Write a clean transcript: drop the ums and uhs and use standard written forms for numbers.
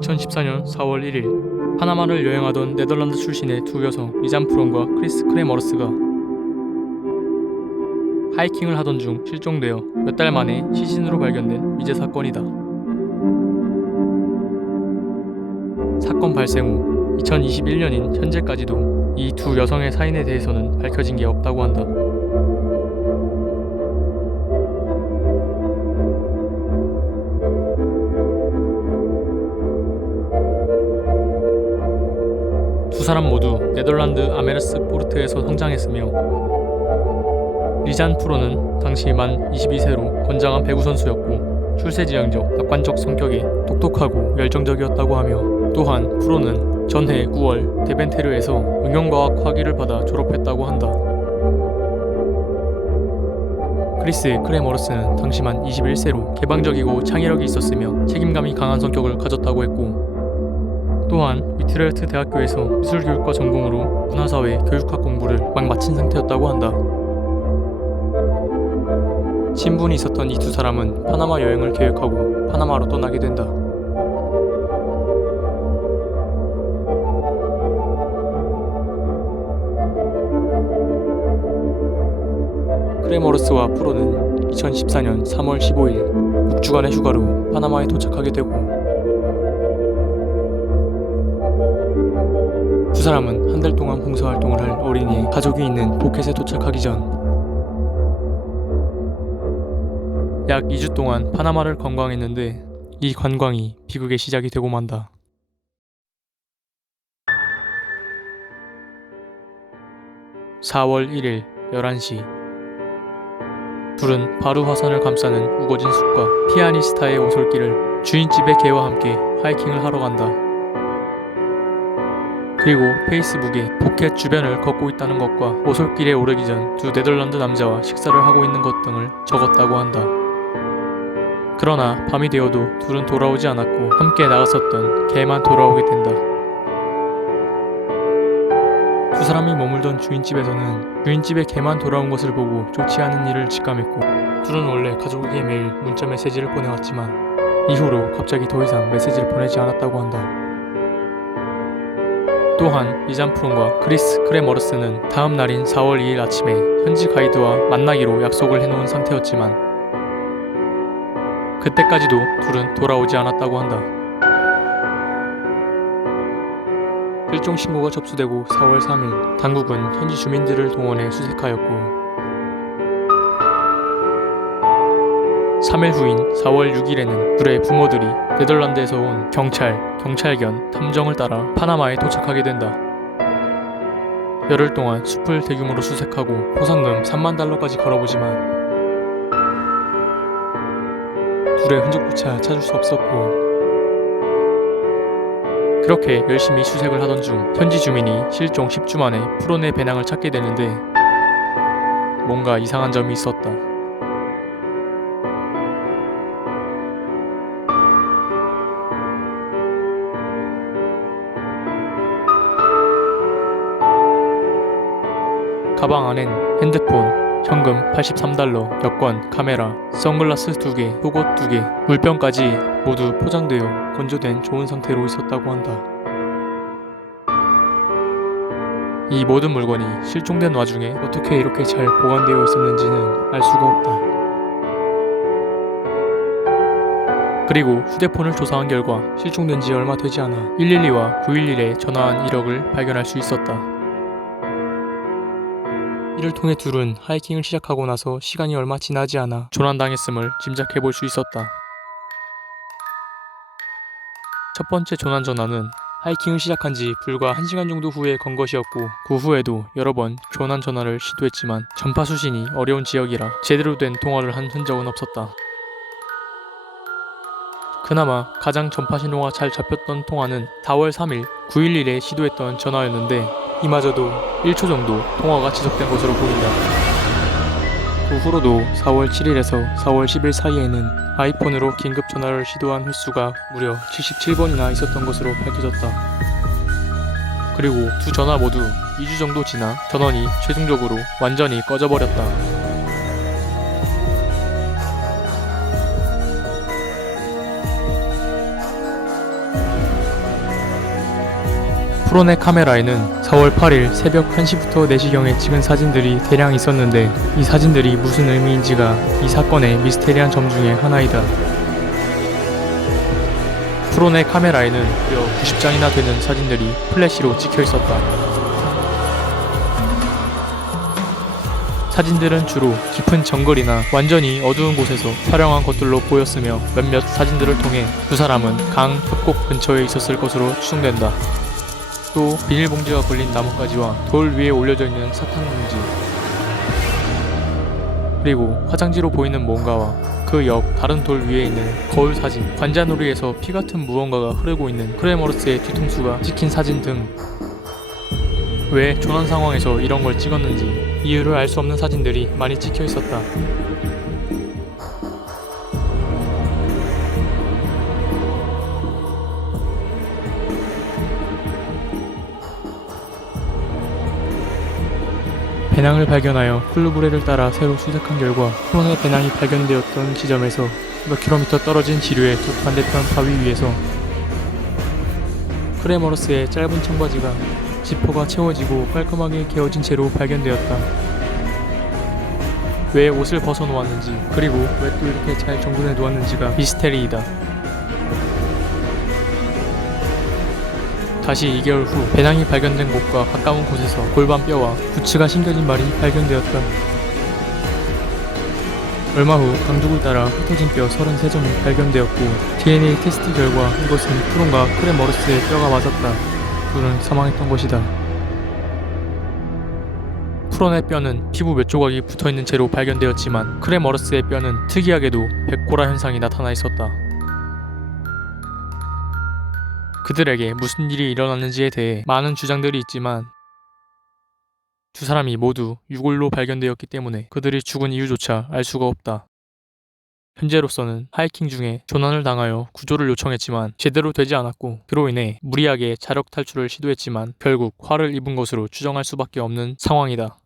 2014년 4월 1일 파나마를 여행하던 네덜란드 출신의 두 여성 리잔 프론과 크리스 크레머러스가 하이킹을 하던 중 실종되어 몇 달 만에 시신으로 발견된 미제 사건이다. 사건 발생 후 2021년인 현재까지도 이 두 여성의 사인에 대해서는 밝혀진 게 없다고 한다. 두 사람 모두 네덜란드 아메르스 포르트에서 성장했으며 리잔 프로는 당시 만 22세로 건장한 배구 선수였고 출세지향적, 낙관적 성격에 똑똑하고 열정적이었다고 하며 또한 프로는 전해 9월 데벤테르에서 응용과학 학위를 받아 졸업했다고 한다. 크리스 크레머러스는 당시 만 21세로 개방적이고 창의력이 있었으며 책임감이 강한 성격을 가졌다고 했고 또한 위트레흐트 대학교에서 미술교육과 전공으로 문화사회 교육학 공부를 막 마친 상태였다고 한다. 친분이 있었던 이 두 사람은 파나마 여행을 계획하고 파나마로 떠나게 된다. 크레머러스와 프로는 2014년 3월 15일 6주간의 휴가로 파나마에 도착하게 되고 두 사람은 한 달 동안 봉사활동을 할 어린이의 가족이 있는 포켓에 도착하기 전 약 2주 동안 파나마를 관광했는데 이 관광이 비극의 시작이 되고 만다. (4월 1일) 11시 둘은 바루 화산을 감싸는 우거진 숲과 피아니스타의 오솔길을 주인집의 개와 함께 하이킹을 하러 간다. 그리고 페이스북에 포켓 주변을 걷고 있다는 것과 오솔길에 오르기 전 두 네덜란드 남자와 식사를 하고 있는 것 등을 적었다고 한다. 그러나 밤이 되어도 둘은 돌아오지 않았고 함께 나갔었던 개만 돌아오게 된다. 두 사람이 머물던 주인집에서는 주인집의 개만 돌아온 것을 보고 좋지 않은 일을 직감했고 둘은 원래 가족에게 매일 문자 메시지를 보내왔지만 이후로 갑자기 더 이상 메시지를 보내지 않았다고 한다. 또한 리잔 프론과 크리스 크레머러스는 다음 날인 4월 2일 아침에 현지 가이드와 만나기로 약속을 해놓은 상태였지만 그때까지도 둘은 돌아오지 않았다고 한다. 실종 신고가 접수되고 4월 3일 당국은 현지 주민들을 동원해 수색하였고 3일 후인 4월 6일에는 둘의 부모들이 네덜란드에서 온 경찰견 탐정을 따라 파나마에 도착하게 된다. 열흘 동안 숲을 대규모로 수색하고 포상금 3만 달러까지 걸어보지만 둘의 흔적조차 찾을 수 없었고 그렇게 열심히 수색을 하던 중 현지 주민이 실종 10주 만에 프론의 배낭을 찾게 되는데 뭔가 이상한 점이 있었다. 가방 안엔 핸드폰, 현금 83달러, 여권, 카메라, 선글라스 2개, 속옷 2개, 물병까지 모두 포장되어 건조된 좋은 상태로 있었다고 한다. 이 모든 물건이 실종된 와중에 어떻게 이렇게 잘 보관되어 있었는지는 알 수가 없다. 그리고 휴대폰을 조사한 결과 실종된 지 얼마 되지 않아 112와 911에 전화한 이력을 발견할 수 있었다. 이를 통해 둘은 하이킹을 시작하고 나서 시간이 얼마 지나지 않아 조난당했음을 짐작해볼 수 있었다. 첫 번째 조난 전화는 하이킹을 시작한 지 불과 1시간 정도 후에 건 것이었고 그 후에도 여러 번 교환 전화를 시도했지만 전파 수신이 어려운 지역이라 제대로 된 통화를 한 흔적은 없었다. 그나마 가장 전파 신호가 잘 잡혔던 통화는 4월 3일 911에 시도했던 전화였는데 이마저도 1초 정도 통화가 지속된 것으로 보인다. 그 후로도 4월 7일에서 4월 10일 사이에는 아이폰으로 긴급 전화를 시도한 횟수가 무려 77번이나 있었던 것으로 밝혀졌다. 그리고 두 전화 모두 2주 정도 지나 전원이 최종적으로 완전히 꺼져버렸다. 프론의 카메라에는 4월 8일 새벽 1시부터 4시경에 찍은 사진들이 대량 있었는데 이 사진들이 무슨 의미인지가 이 사건의 미스테리한 점 중에 하나이다. 프론의 카메라에는 무려 90장이나 되는 사진들이 플래시로 찍혀 있었다. 사진들은 주로 깊은 정글이나 완전히 어두운 곳에서 촬영한 것들로 보였으며 몇몇 사진들을 통해 두 사람은 강 협곡 근처에 있었을 것으로 추정된다. 또 비닐봉지가 걸린 나뭇가지와 돌 위에 올려져 있는 사탕봉지, 그리고 화장지로 보이는 뭔가와 그 옆 다른 돌 위에 있는 거울 사진, 관자놀이에서 피 같은 무언가가 흐르고 있는 크레머러스의 뒤통수가 찍힌 사진 등 왜 조난 상황에서 이런 걸 찍었는지 이유를 알 수 없는 사진들이 많이 찍혀 있었다. 배낭을 발견하여 클루브레를 따라 새로 수색한 결과 프론의 배낭이 발견되었던 지점에서 몇 킬로미터 떨어진 지류의 두 반대편 바위 위에서 크레머러스의 짧은 청바지가 지퍼가 채워지고 깔끔하게 개어진 채로 발견되었다. 왜 옷을 벗어놓았는지 그리고 왜 또 이렇게 잘 정돈해 놓았는지가 미스테리이다. 다시 2개월 후 배낭이 발견된 곳과 가까운 곳에서 골반뼈와 구치가 심겨진 말이 발견되었다. 얼마 후 강둑을 따라 흩어진 뼈 33점이 발견되었고 DNA 테스트 결과 이것은 프론과 크레머러스의 뼈가 맞았다. 둘은 사망했던 것이다. 프론의 뼈는 피부 몇 조각이 붙어있는 채로 발견되었지만 크레머러스의 뼈는 특이하게도 백고라 현상이 나타나 있었다. 그들에게 무슨 일이 일어났는지에 대해 많은 주장들이 있지만 두 사람이 모두 유골로 발견되었기 때문에 그들이 죽은 이유조차 알 수가 없다. 현재로서는 하이킹 중에 조난을 당하여 구조를 요청했지만 제대로 되지 않았고 그로 인해 무리하게 자력 탈출을 시도했지만 결국 화를 입은 것으로 추정할 수밖에 없는 상황이다.